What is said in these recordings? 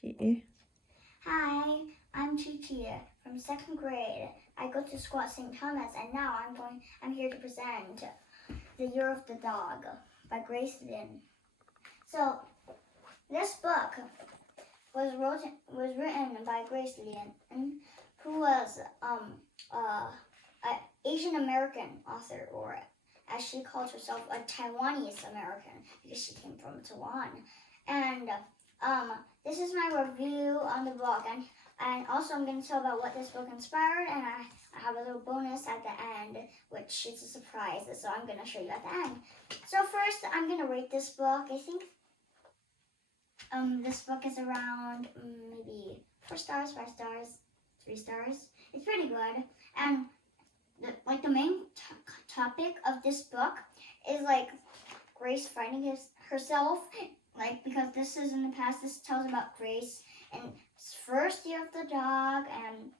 Chi. Hi, I'm Chi Chi from second grade. I go to school at St. Thomas, and now I'm here to present The Year of the Dog by Grace Lin. So this book was written by Grace Lin, who was an Asian American author, or as she called herself, a Taiwanese American, because she came from Taiwan. And this is my review on the book, and also I'm going to tell about what this book inspired, and I have a little bonus at the end, which is a surprise, so I'm going to show you at the end. So first, I'm going to rate this book. I think this book is around maybe 4 stars, 5 stars, 3 stars. It's pretty good, and the main topic of this book is like Grace finding herself. Like, because this is in the past, this tells about Grace and first year of the dog, and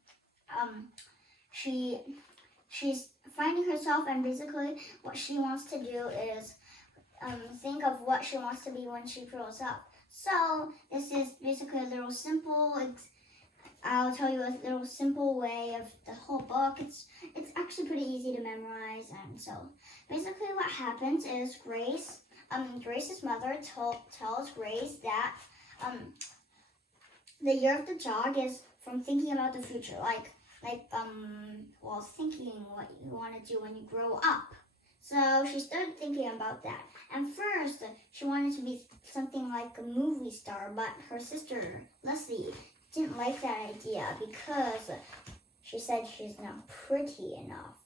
she's finding herself, and basically what she wants to do is think of what she wants to be when she grows up. So this is basically a little simple. I'll tell you a little simple way of the whole book. It's actually pretty easy to memorize, and so basically what happens is Grace's mother tells Grace that the year of the dog is from thinking about the future, thinking what you want to do when you grow up. So she started thinking about that. And first, she wanted to be something like a movie star, but her sister, Leslie, didn't like that idea because she said she's not pretty enough.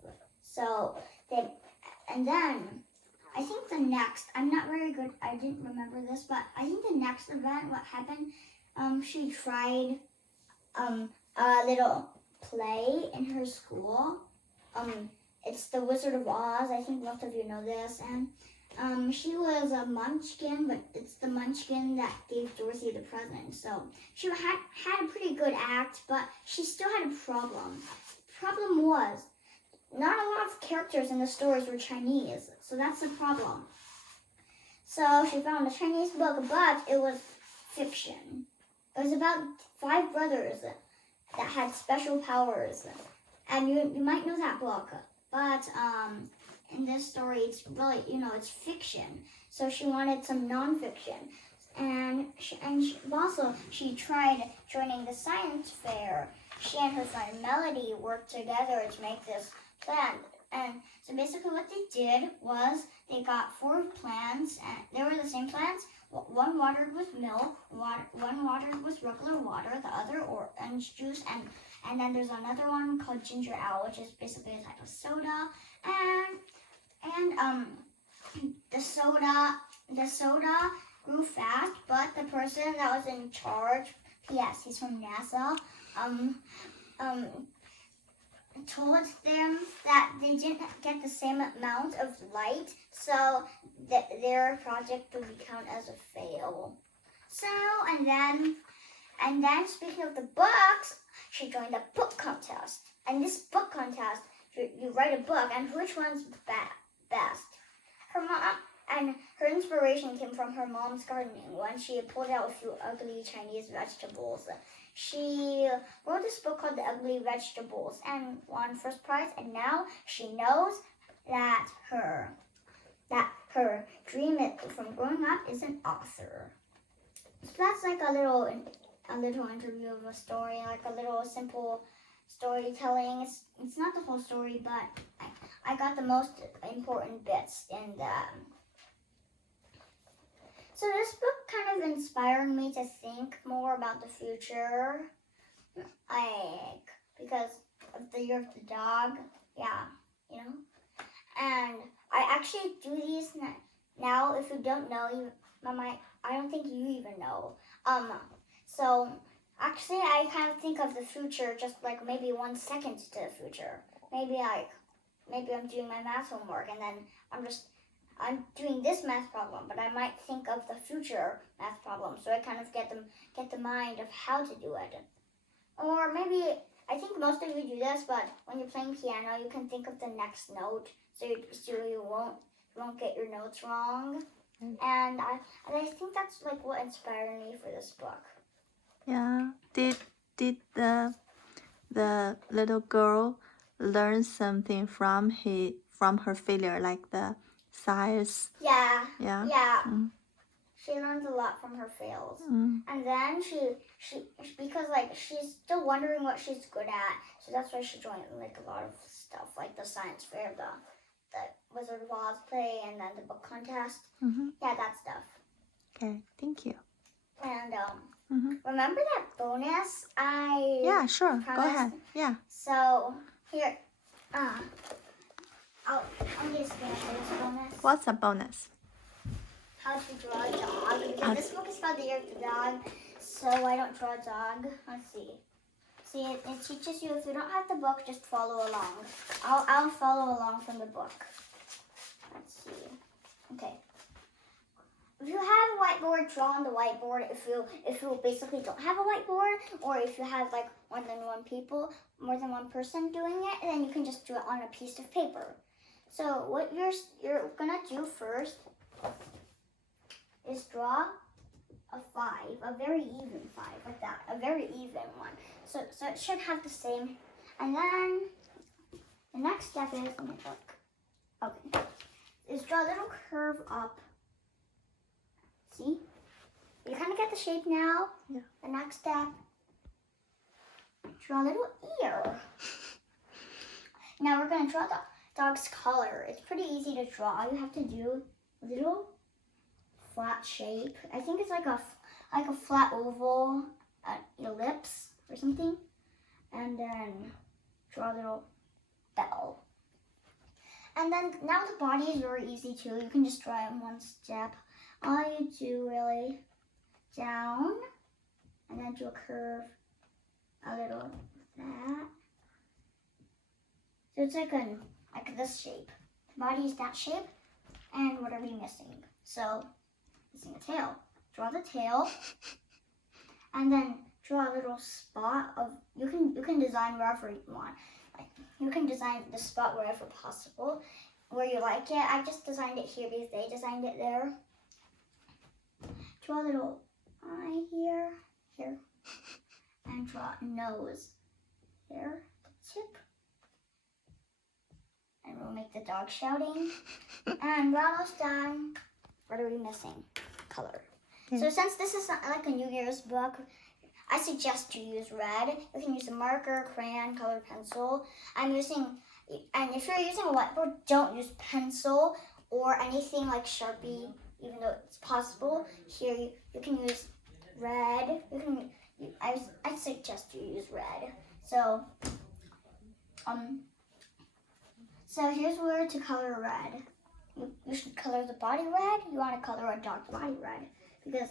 Then I think the next, I'm not very good, I didn't remember this, but I think the next event, what happened, she tried a little play in her school. It's The Wizard of Oz. I think most of you know this. And she was a munchkin, but it's the munchkin that gave Dorothy the present. So she had a pretty good act, but she still had a problem. The problem was, not a lot of characters in the stories were Chinese, so that's the problem. So she found a Chinese book, but it was fiction. It was about 5 brothers that had special powers, and you might know that book, but in this story, it's really, it's fiction. So she wanted some nonfiction, and she tried joining the science fair. She and her friend Melody worked together to make this plant. And so basically what they did was they got 4 plants, and they were the same plants. One watered with milk, one watered with regular water, the other orange juice, and then there's another one called ginger ale, which is basically a type of soda. And the soda grew fast, but the person that was in charge, P.S. he's from NASA, told them that they didn't get the same amount of light, so their project would count as a fail. So, and then speaking of the books, she joined a book contest. And this book contest, you write a book, and which one's best? Her mom, and her inspiration came from her mom's gardening when she pulled out a few ugly Chinese vegetables. She wrote this book called The Ugly Vegetables and won first prize, and now she knows that her dream from growing up is an author. So that's like a little interview of a story, like a little simple storytelling. It's not the whole story, but I got the most important bits in that. So this book kind of inspired me to think more about the future, because of the year of the dog, And I actually do these now. If you don't know, I don't think you even know. So actually, I kind of think of the future just like maybe 1 second to the future. Maybe I'm doing my math homework, and then I'm doing this math problem, but I might think of the future math problem, so I kind of get the mind of how to do it. Or maybe, I think most of you do this, but when you're playing piano, you can think of the next note, so you won't get your notes wrong. And I think that's like what inspired me for this book. Yeah. Did the little girl learn something from her failure, like the size? Yeah. Yeah. Yeah. Mm. She learns a lot from her fails. Mm. And then she because like she's still wondering what she's good at, so that's why she joined like a lot of stuff, like the science fair, the Wizard of Oz play, and then the book contest. Mm-hmm. Yeah, that stuff. Okay, thank you. And Mm-hmm. remember that bonus Yeah, sure. Go promised? ahead. Yeah. So here, I'm just gonna show this bonus. What's a bonus? How to draw a dog, because this book is called The Year of the Dog, so I don't draw a dog. Let's see. See, it teaches you, if you don't have the book, just follow along. I'll follow along from the book. Let's see. Okay. If you have a whiteboard, draw on the whiteboard. If you basically don't have a whiteboard, or if you have like more than one person doing it, then you can just do it on a piece of paper. So what you're gonna do first is draw a 5, a very even 5, like that, a very even one. So it should have the same. And then the next step is, let me look. Okay, is draw a little curve up. See? You kind of get the shape now. Yeah. The next step, draw a little ear. Now we're going to draw the dog's collar. It's pretty easy to draw. All you have to do a little flat shape. I think it's like a flat oval ellipse or something. And then draw a little bell. And then now the body is very easy too. You can just draw it in one step. All you do really, down, and then do a curve, a little that. So it's like this shape. The body is that shape, and what are we missing? So, missing a tail. Draw the tail, and then draw a little spot of, you can design wherever you want. Like, you can design the spot wherever possible, where you like it. I just designed it here because they designed it there. Draw a little eye here, and draw a nose here, the tip. And we'll make the dog shouting. And we're almost done. What are we missing? Color. Okay. So since this is not like a New Year's book, I suggest you use red. You can use a marker, crayon, colored pencil. And if you're using a whiteboard, don't use pencil or anything like Sharpie, even though it's possible. Here you can use red. I suggest you use red. So here's where to color red. You should color the body red. You want to color a dog's body red because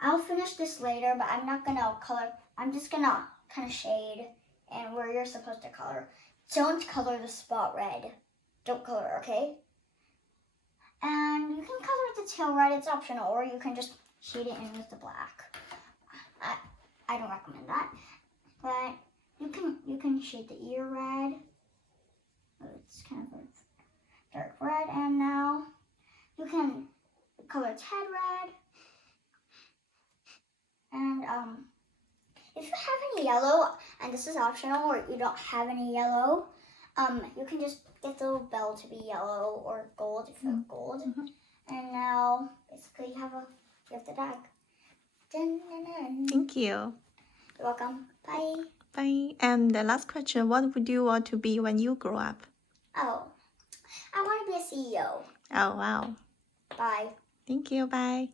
I'll finish this later, but I'm not gonna color. I'm just gonna kind of shade and where you're supposed to color. Don't color the spot red. Don't color, okay? And you can color the tail red. It's optional, or you can just shade it in with the black. I don't recommend that, but you can shade the ear red. It's kind of a dark red, and now you can color its head red. And if you have any yellow, and this is optional, or you don't have any yellow, you can just get the little bell to be yellow or gold if you have gold. Mm-hmm. And now basically you have the dog. Dun, dun, dun. Thank you. You're welcome. Bye. Bye. And the last question, what would you want to be when you grow up? Oh, I want to be a CEO. Oh, wow. Bye. Thank you. Bye.